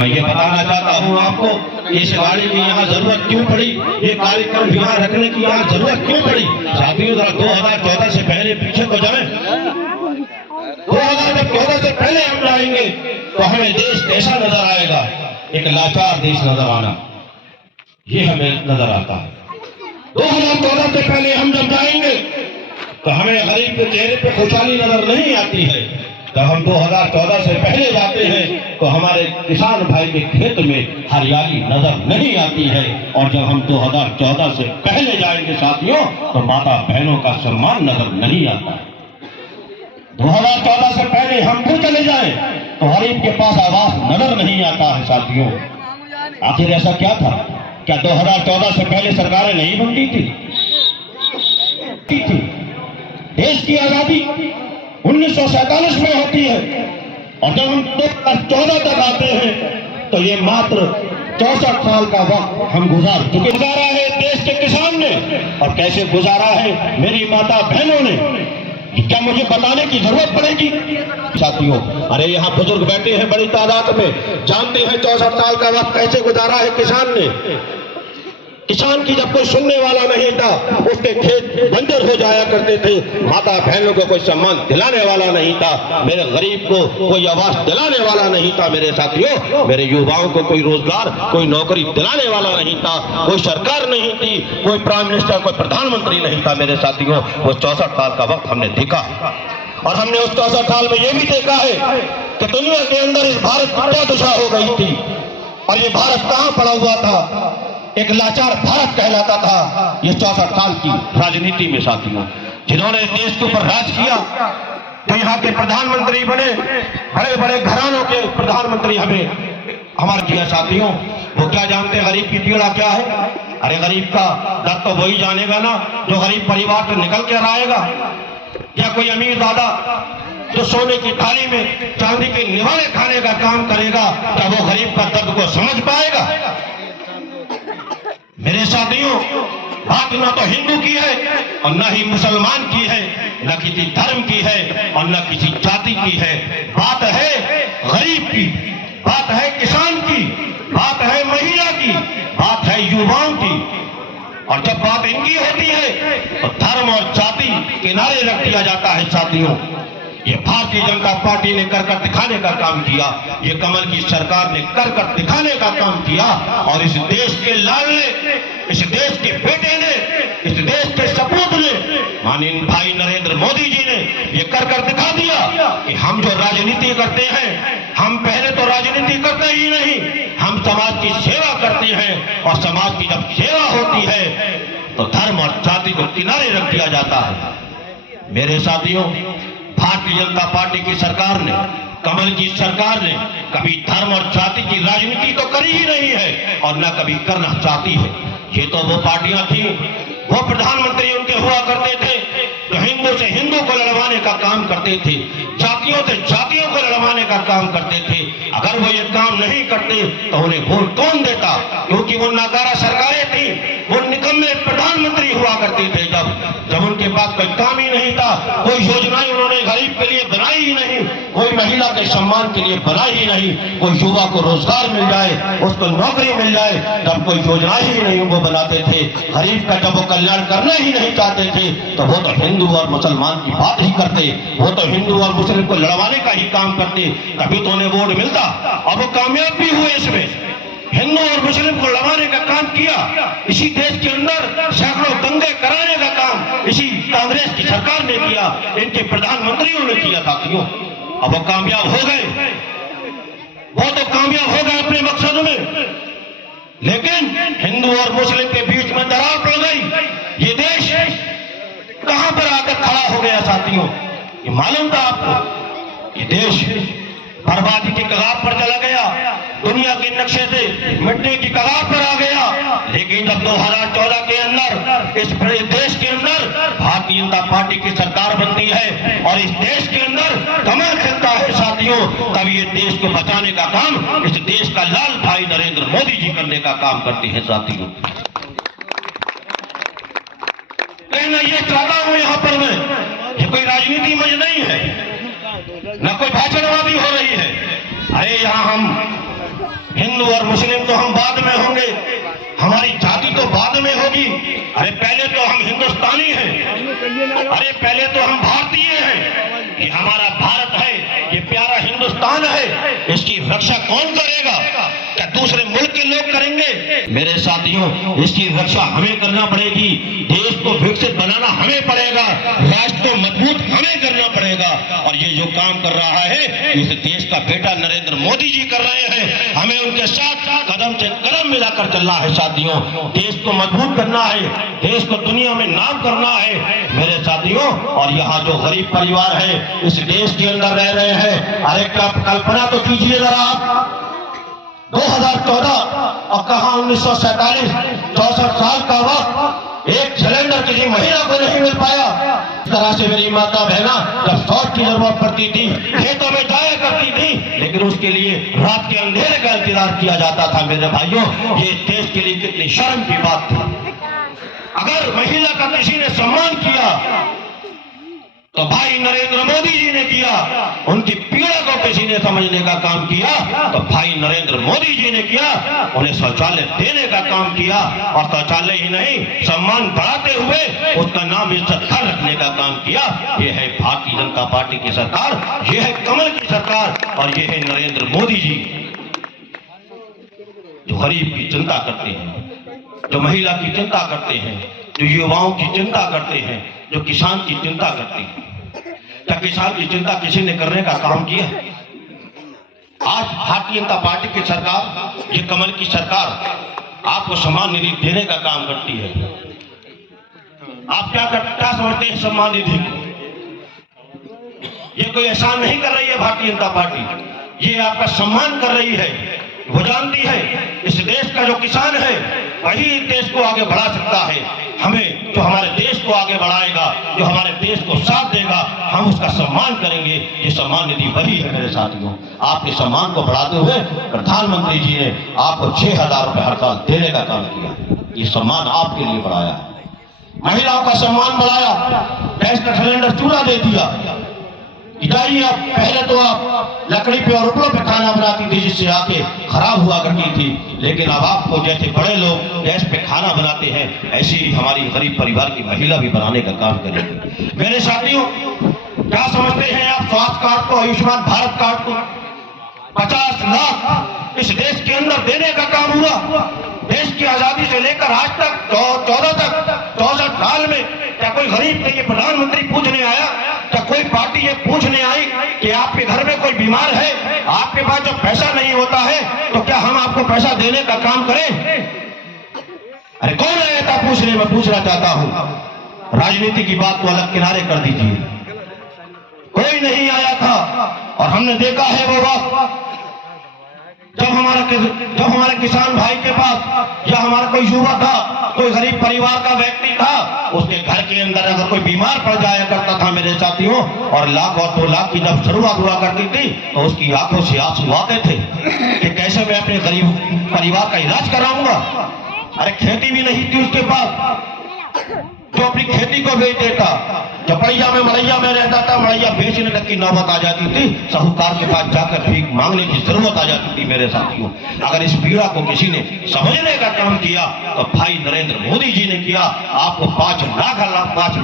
मैं ये बताना चाहता हूँ आपको, इस गाड़ी की यहाँ जरूरत क्यों पड़ी, ये कार्यक्रम यहाँ रखने की यहाँ जरूरत क्यों पड़ी। साथियों, जरा 2014 से पहले पीछे को जाएं। 2014 से पहले हम जाएंगे तो हमें देश कैसा नजर आएगा, एक लाचार देश नजर आना, ये हमें नजर आता है। 2014 से पहले हम जब जाएंगे तो हमें गरीब के चेहरे पे खुशहाली नजर नहीं आती है। जब हम 2014 से पहले जाते हैं तो हमारे किसान भाई के खेत में हरियाली नजर नहीं आती है। और जब हम 2014 से पहले जाएंगे साथियों तो माता बहनों का सम्मान नजर नहीं आता। 2014 से पहले हम क्यों चले जाएं तो गरीब के पास आवास नजर नहीं आता है। साथियों, आखिर ऐसा क्या था? क्या 2014 से पहले सरकारें नहीं बनती थी? देश की आजादी 1947 में होती है और जब हम 2014 तक आते हैं तो ये मात्र 64 साल का वक्त हम गुजार चुके। गुजारा है देश के किसान ने और कैसे गुजारा है मेरी माता बहनों ने, क्या मुझे बताने की जरूरत पड़ेगी? साथियों, अरे यहाँ बुजुर्ग बैठे हैं बड़ी तादाद में, जानते हैं 64 साल का वक्त कैसे गुजारा है किसान ने। किसान की जब कोई सुनने वाला नहीं था, उसके खेत बंजर हो जाया करते थे, माता बहनों को कोई सम्मान दिलाने वाला नहीं था, मेरे गरीब को कोई आवास दिलाने वाला नहीं था। मेरे साथियों, मेरे युवाओं को कोई रोजगार, कोई नौकरी दिलाने वाला नहीं था, कोई सरकार नहीं थी, कोई प्राइम मिनिस्टर, कोई प्रधानमंत्री नहीं था। मेरे साथियों, वो 64 साल का वक्त हमने देखा और हमने उस 64 साल में ये भी देखा है कि दुनिया के अंदर इस भारत की क्या दशा हो गई थी और ये भारत कहाँ पड़ा हुआ था, एक लाचार भारत कहलाता था। ये 64 साल की राजनीति में साथियों, जिन्होंने देश के ऊपर राज किया, जो यहाँ के प्रधानमंत्री बने, बड़े बड़े घरानों के प्रधानमंत्री हमारे किया साथियों, वो क्या जानते गरीब की पीड़ा क्या है? अरे गरीब का दर्द तो वही जानेगा ना जो गरीब परिवार से निकल कर आएगा। या कोई अमीर दादा जो सोने की थाली में चांदी के निवाले खाने का काम करेगा, क्या वो गरीब का दर्द को समझ पाएगा? मेरे साथियों, बात न तो हिंदू की है और न ही मुसलमान की है, न किसी धर्म की है और न किसी जाति की है। बात है गरीब की, बात है किसान की, बात है महिला की, बात है युवाओं की। और जब बात इनकी होती है तो धर्म और जाति किनारे रख दिया जाता है। साथियों, ये भारतीय जनता पार्टी ने कर दिखाने का काम किया, ये कमल की सरकार ने कर दिखाने का काम किया और इस देश के लाल ने, इस देश के बेटे ने, इस देश के सपूत ने, माननीय भाई नरेंद्र मोदी जी ने ये कर दिखा दिया कि हम जो राजनीति करते हैं, हम पहले तो राजनीति करते ही नहीं, हम समाज की सेवा करते हैं और समाज की जब सेवा होती है तो धर्म और जाति को किनारे रख दिया जाता है। मेरे साथियों, भारतीय जनता पार्टी की सरकार ने, कमल की सरकार ने कभी धर्म और जाति की राजनीति तो करी ही नहीं है और न कभी करना चाहती है। ये तो वो पार्टियां थी, वो प्रधानमंत्री उनके हुआ करते थे जो हिंदू से हिंदू को लड़वाने का काम करते थे, जातियों से जातियों को लड़वाने का काम करते थे। अगर वो ये काम नहीं करते तो उन्हें वोट कौन देता? क्योंकि वो नाकारा सरकारें थी, वो निकम्मे प्रधानमंत्री हुआ करते थे। जब उनके पास कोई काम ही नहीं था, कोई योजनाएं उन्होंने गरीब के लिए बनाई ही नहीं, कोई महिला के सम्मान के लिए बनाई ही नहीं, कोई युवा को रोजगार मिल जाए, उसको नौकरी मिल जाए, तब कोई योजनाएं ही नहीं वो बनाते थे। गरीब का जब वो कल्याण करना ही नहीं चाहते थे तो वो तो हिंदू और मुसलमान की बात ही करते, वो तो हिंदू और मुस्लिम को लड़वाने का ही काम करते, तभी तो उन्हें वोट मिलता। और वो कामयाब भी हुए इसमें, हिंदू और मुस्लिम को लड़वाने का काम किया। इसी देश के अंदर सैकड़ों दंगे कराने का काम इसी कांग्रेस की सरकार ने किया, इनके प्रधानमंत्रियों ने किया साथियों। अब वो कामयाब हो गए, वो तो कामयाब हो गए अपने मकसद में, लेकिन हिंदू और मुस्लिम के बीच में दरार पड़ गई। ये देश कहां पर आकर खड़ा हो गया साथियों? ये मालूम था आपको? ये देश बर्बादी के कगार पर चला गया, दुनिया के नक्शे से मिटने की कगार पर आ गया। लेकिन जब 2014 के अंदर इस देश के अंदर भारतीय जनता पार्टी की सरकार बनती है और इस देश के अंदर कमल खिलता है साथियों, तब ये देश को बचाने का काम इस देश का लाल भाई नरेंद्र मोदी जी करने का काम करते हैं साथियों। लेकिन ये चाहता हूं यहाँ पर मैं, ये कोई राजनीति मंच नहीं है, न कोई भाषणबाजी हो रही है। अरे यहाँ हम हिंदू और मुस्लिम तो हम बाद में होंगे, हमारी जाति तो बाद में होगी। अरे पहले तो हम हिंदुस्तानी हैं, अरे पहले तो हम भारतीय हैं। ये हमारा भारत है, ये प्यारा हिंदुस्तान है, इसकी रक्षा कौन करेगा? क्या दूसरे मुल्क के लोग करेंगे? मेरे साथियों, इसकी रक्षा हमें करना पड़ेगी। देश को विकसित बनाना हमें पड़ेगा, राष्ट्र को मजबूत हमें करना पड़ेगा। और ये जो काम कर रहा है इस देश का बेटा नरेंद्र मोदी जी कर रहे हैं। हमें उनके साथ कदम से कदम मिलाकर चलना है साथियों। देश को मजबूत करना है, देश को दुनिया में नाम करना है मेरे साथियों। और यहाँ जो गरीब परिवार है इस देश के अंदर रह रहे हैं, अरे क्या कल्पना तो कीजिए जरा आप, 2014 और कहा 1947, 64 साल का वक्त, एक सिलेंडर किसी महिला को नहीं मिल पाया। इस तरह से मेरी माता बहना जब शौच की जरूरत पड़ती थी खेतों में जाया करती थी, लेकिन उसके लिए रात के अंधेरे का इंतजार किया जाता था। मेरे भाइयों, ये देश के लिए कितनी शर्म की बात थी। अगर महिला का किसी ने सम्मान किया तो भाई नरेंद्र मोदी जी ने किया। उनकी पीड़ा को किसी ने समझने का काम किया तो भाई नरेंद्र मोदी जी ने किया। उन्हें शौचालय देने का काम किया, और शौचालय ही नहीं, सम्मान बढ़ाते हुए उसका नाम इज्जत घर रखने का काम किया। ये है भारतीय जनता पार्टी की सरकार, ये है कमल की सरकार, और ये है नरेंद्र मोदी जी जो गरीब की चिंता करते हैं, जो महिला की चिंता करते हैं, जो युवाओं की चिंता करते हैं, जो किसान की चिंता करते हैं। क्या किसान की चिंता किसी ने करने का काम किया? आज भारतीय जनता पार्टी की सरकार, ये कमल की सरकार आपको सम्मान निधि देने का काम करती है। आप क्या समझते हैं सम्मान निधि को? ये कोई एहसान नहीं कर रही है भारतीय जनता पार्टी, ये आपका सम्मान कर रही है। वो जानती है इस देश का जो किसान है वही देश को आगे बढ़ा सकता है। हमें जो हमारे देश को आगे बढ़ाएगा, जो हमारे देश को साथ देगा, हम उसका सम्मान करेंगे। ये सम्मान निधि वही है मेरे साथियों। आपके सम्मान को बढ़ाते हुए प्रधानमंत्री जी ने आपको 6,000 रुपए हर साल देने का काम किया। ये सम्मान आपके लिए बढ़ाया है। महिलाओं का सम्मान बढ़ाया, गैस का सिलेंडर चूल्हा दे दिया। जाइए, अब पहले तो आप लकड़ी पे और उपलों पे खाना बनाती थी जिससे आंखें खराब हुआ करती थी, लेकिन अब आपको जैसे बड़े लोग गैस पे खाना बनाते हैं ऐसे ही हमारी गरीब परिवार की महिला भी बनाने का काम करेगी। मेरे साथियों, क्या समझते हैं आप स्वास्थ्य कार्ड को, आयुष्मान भारत कार्ड को 50 लाख इस देश के अंदर देने का काम हुआ। देश की आजादी से लेकर आज तक 64 साल में क्या कोई गरीब से ये प्रधानमंत्री पूछने आया? क्या कोई पार्टी ये पूछने आई कि आपके घर में कोई बीमार है, आपके पास जब पैसा नहीं होता है तो क्या हम आपको पैसा देने का काम करें? अरे कौन आया था पूछने? मैं पूछना चाहता हूं। राजनीति की बात को अलग किनारे कर दीजिए, कोई नहीं आया था। और हमने देखा है वो वक्त जब हमारे किसान भाई के पास या हमारा कोई युवा था, कोई गरीब परिवार का व्यक्ति था, उसके घर के अंदर अगर कोई बीमार पड़ जाया करता था मेरे साथियों, और 1 लाख और 2 लाख की जब शुरुआत हुआ करती थी तो उसकी आंखों से आंसू आते थे कि कैसे मैं अपने गरीब परिवार का इलाज कराऊंगा। अरे खेती भी नहीं थी उसके पास, जो अपनी खेती को बेच देता। जब मड़ैया में रहता था, मड़ैया बेचने तक की नौबत आ जाती थी, साहूकार के पास जाकर भीख मांगने की जरूरत आ जाती थी मेरे साथियों। अगर इस पीड़ा को किसी ने समझने का काम किया तो भाई नरेंद्र मोदी जी ने किया। आपको 5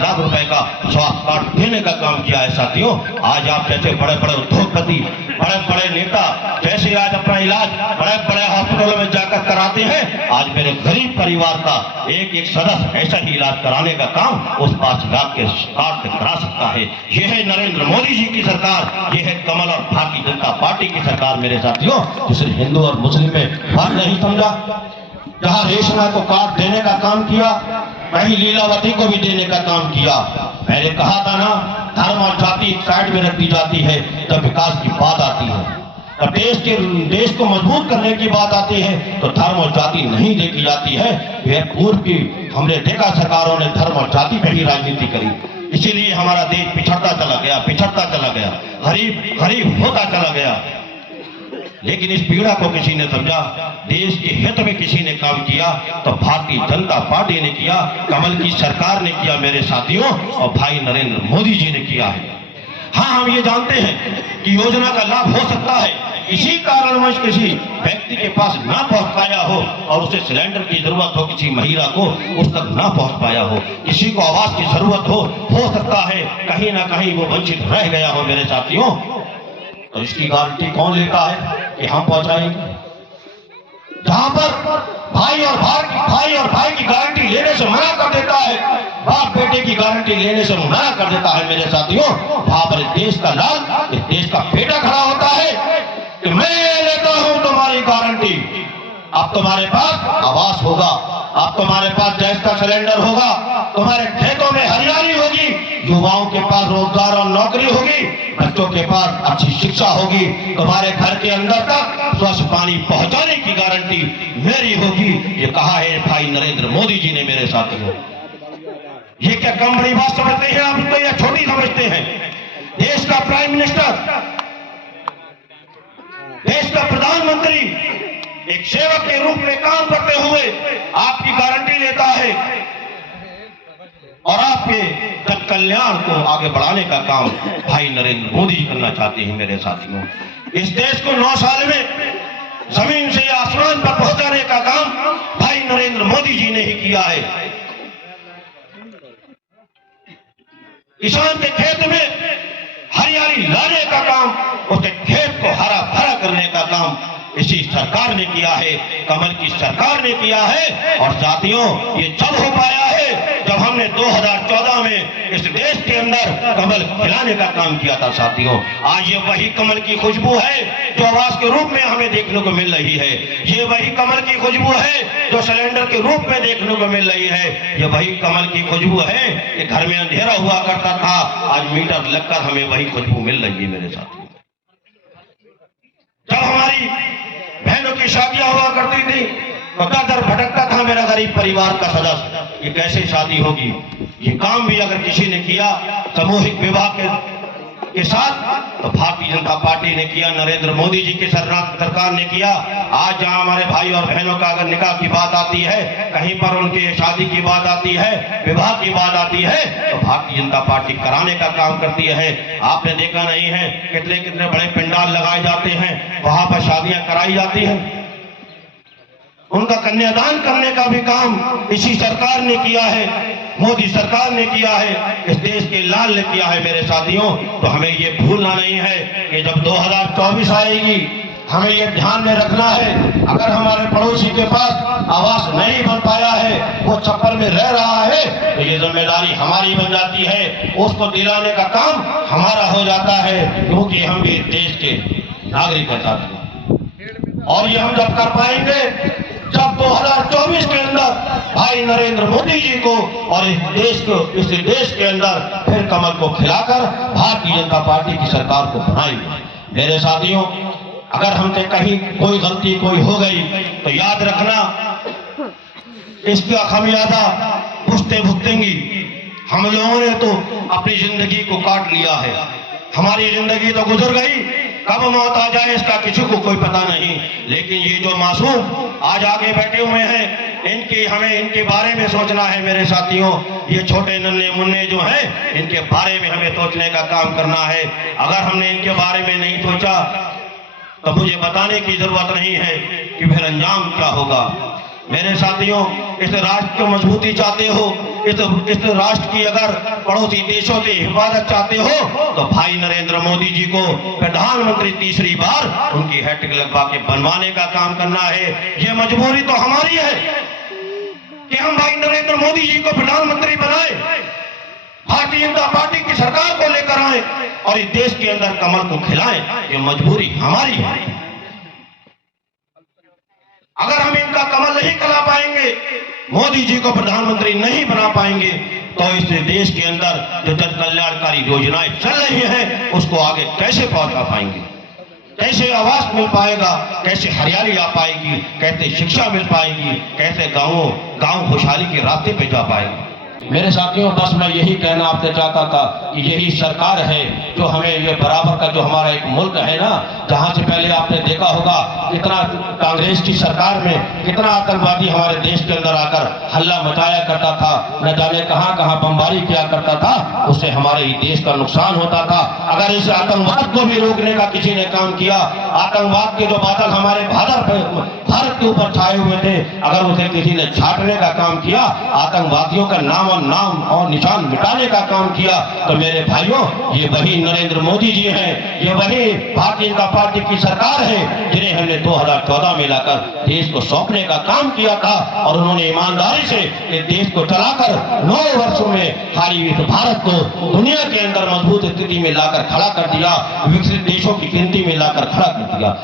लाख रुपए का स्वास्थ्य कार्ड देने का काम किया है साथियों। आज आप जैसे बड़े बड़े उद्योगपति, बड़े बड़े नेता जैसे आज अपना इलाज बड़े बड़े हॉस्पिटलों में जाकर कराते हैं, आज मेरे गरीब परिवार का एक सदस्य ऐसा ही इलाज कराने का काम उस 5 लाख के कार्ड से करा सकता है। यह है नरेंद्र मोदी जी की सरकार, यह है कमल और भारतीय जनता पार्टी की सरकार मेरे साथियों। जो सिर्फ हिंदू और मुस्लिम में बात नहीं समझा, जहां रेशमा को कार्ड देने का काम किया वहीं लीलावती को भी देने का काम किया। मैंने कहा था ना, धर्म और जाति एक साइड में रख दी जाती है जब विकास की बात आती है, जब देश को मजबूत करने की बात आती है तो धर्म और जाति नहीं देखी जाती है। पूर्व की हमने देखा सरकारों ने धर्म और जाति पर ही राजनीति करी, इसीलिए हमारा देश पिछड़ता चला गया, गरीब होता चला गया। लेकिन इस पीड़ा को किसी ने समझा, देश के हित में किसी ने काम किया तो भारतीय जनता पार्टी ने किया, कमल की सरकार ने किया मेरे साथियों, और भाई नरेंद्र मोदी जी ने किया है। हाँ, हम ये जानते हैं कि योजना का लाभ हो सकता है, इसी कारणवश किसी व्यक्ति के पास ना पहुंच पाया हो और उसे सिलेंडर की जरूरत हो, किसी महिला को उस तक ना पहुंच पाया हो, किसी को आवास की जरूरत हो सकता है कहीं ना कहीं वो वंचित रह गया हो मेरे साथियों। तो इसकी गारंटी कौन लेता है कि हम पहुंचाएंगे? जहां पर भाई और भाई की गारंटी लेने से मना कर देता है, बाप बेटे की गारंटी लेने से मना कर देता है मेरे साथियों, वहां पर देश का लाल, इस देश का बेटा खड़ा होता है कि मैं लेता हूं तुम्हारी गारंटी। अब तुम्हारे पास आवास होगा, अब तुम्हारे पास गैस का सिलेंडर होगा, तुम्हारे खेतों में हरियाली होगी, युवाओं के पास रोजगार और नौकरी होगी, बच्चों के पास अच्छी शिक्षा होगी, तुम्हारे घर के अंदर तक स्वच्छ पानी पहुंचाने की गारंटी मेरी होगी। ये कहा है भाई नरेंद्र मोदी जी ने मेरे साथियों। ये क्या कम बड़ी बात समझते हैं आप इसको या छोटी समझते हैं? देश का प्राइम मिनिस्टर, देश का प्रधानमंत्री एक सेवक के रूप में काम करते हुए आपकी गारंटी लेता है और आपके जन कल्याण को आगे बढ़ाने का काम भाई नरेंद्र मोदी जी करना चाहते हैं मेरे साथियों। इस देश को 9 साल में जमीन से आसमान पर पहुंचाने का काम भाई नरेंद्र मोदी जी ने ही किया है। किसान के खेत में हरियाली लाने का काम, उसके खेत को हरा भरा करने का काम इसी सरकार ने किया है, कमल की सरकार ने किया है। और साथियों, ये जब हो पाया है जब हमने 2014 में इस देश के अंदर कमल खिलाने का काम किया था साथियों। आज ये वही कमल की खुशबू है जो आवास के रूप में हमें देखने को मिल रही है, ये वही कमल की खुशबू है जो सिलेंडर के रूप में देखने को मिल रही है, ये वही कमल की खुशबू है कि घर में अंधेरा हुआ करता था, आज मीटर लगकर हमें वही खुशबू मिल रही है मेरे साथियों। जब हमारी बहनों की शादियां हुआ करती थी तो दर भटकता था मेरा गरीब परिवार का सदस्य, ये कैसे शादी होगी। ये काम भी अगर किसी ने किया सामूहिक विवाह के साथ तो भारतीय जनता पार्टी ने किया, नरेंद्र मोदी जी की सरकार ने किया। आज जहां हमारे भाई और बहनों का अगर निकाह की बात आती है, कहीं पर उनके शादी की बात आती है, विवाह की बात आती है, तो भारतीय जनता पार्टी कराने का काम करती है। आपने देखा नहीं है कितने कितने बड़े पंडाल लगाए जाते हैं, वहां पर शादियां कराई जाती हैं। उनका कन्यादान करने का भी काम इसी सरकार ने किया है, मोदी सरकार ने किया है, इस देश के लाल ने किया है मेरे साथियों। तो हमें ये भूलना नहीं है कि जब 2024 आएगी हमें ये ध्यान में रखना है, अगर हमारे पड़ोसी के पास आवास नहीं बन पाया है, वो छप्पर में रह रहा है, तो ये जिम्मेदारी हमारी बन जाती है, उसको दिलाने का काम हमारा हो जाता है, क्योंकि हम भी देश के नागरिक हैं साथियों। और ये हम जब कर पाएंगे जब 2024 के अंदर भाई नरेंद्र मोदी जी को और इस देश के अंदर फिर कमल को खिलाकर भारतीय जनता पार्टी की सरकार को बनाएंगे। मेरे साथियों, अगर हमसे कहीं कोई गलती कोई हो गई तो याद रखना इसका खमियाजा भुगतेंगी। हम लोगों ने तो अपनी जिंदगी को काट लिया है, हमारी जिंदगी तो गुजर गई, कब मौत आ जाए इसका किसी को कोई पता नहीं। लेकिन ये जो मासूम आज आगे बैठे हुए हैं, हमें इनके बारे में सोचना है मेरे साथियों। ये छोटे नन्हे मुन्ने जो हैं, इनके बारे में हमें सोचने का काम करना है। अगर हमने इनके बारे में नहीं सोचा तो मुझे बताने की जरूरत नहीं है कि फिर अंजाम क्या होगा। मेरे साथियों, इस राष्ट्र को मजबूती चाहते हो, इस राष्ट्र की अगर पड़ोसी देशों से हिफाजत चाहते हो तो भाई नरेंद्र मोदी जी को प्रधानमंत्री तीसरी बार उनकी हैट्रिक लगवा के बनवाने का काम करना है। ये मजबूरी तो हमारी है कि हम भाई नरेंद्र मोदी जी को प्रधानमंत्री बनाए, भारतीय जनता पार्टी की सरकार को लेकर आए और इस देश के अंदर कमल को खिलाएं। ये मजबूरी हमारी है। अगर हम इनका कमल नहीं खिला पाएंगे, मोदी जी को प्रधानमंत्री नहीं बना पाएंगे, तो इस देश के अंदर जो जन कल्याणकारी योजनाएं चल रही हैं उसको आगे कैसे पहुंचा पाएंगे, कैसे आवास मिल पाएगा, कैसे हरियाली आ पाएगी, कैसे शिक्षा मिल पाएगी, कैसे गांव खुशहाली के रास्ते पे जा पाएंगे। मेरे साथियों, बस मैं यही कहना आपसे चाहता था कि यही सरकार है जो हमें ये बराबर का जो हमारा एक मुल्क है ना, जहां से पहले आपने देखा होगा कितना कांग्रेस की सरकार में कितना आतंकवादी हमारे देश के अंदर आकर हल्ला मचाया करता था, न जाने कहां कहां बमबारी किया करता था, उससे हमारे ही देश का नुकसान होता था। अगर इस आतंकवाद को भी रोकने का किसी ने काम किया, आतंकवाद के जो बादल हमारे भारत के ऊपर छाए हुए थे, अगर उसे किसी ने छाटने का काम किया, आतंकवादियों का नाम और निशान मिटाने का काम किया, तो मेरे भाइयों, ये वही नरेंद्र मोदी जी हैं, ये वही भारतीय जनता पार्टी की सरकार है जिन्हें हमने 2014 में लाकर देश को सौंपने का काम किया था, और उन्होंने ईमानदारी से इस देश को चलाकर 9 वर्षों में हारी हुई भारत को दुनिया के अंदर मजबूत स्थिति में लाकर खड़ा कर दिया, विकसित देशों की गिनती में लाकर खड़ा कर दिया।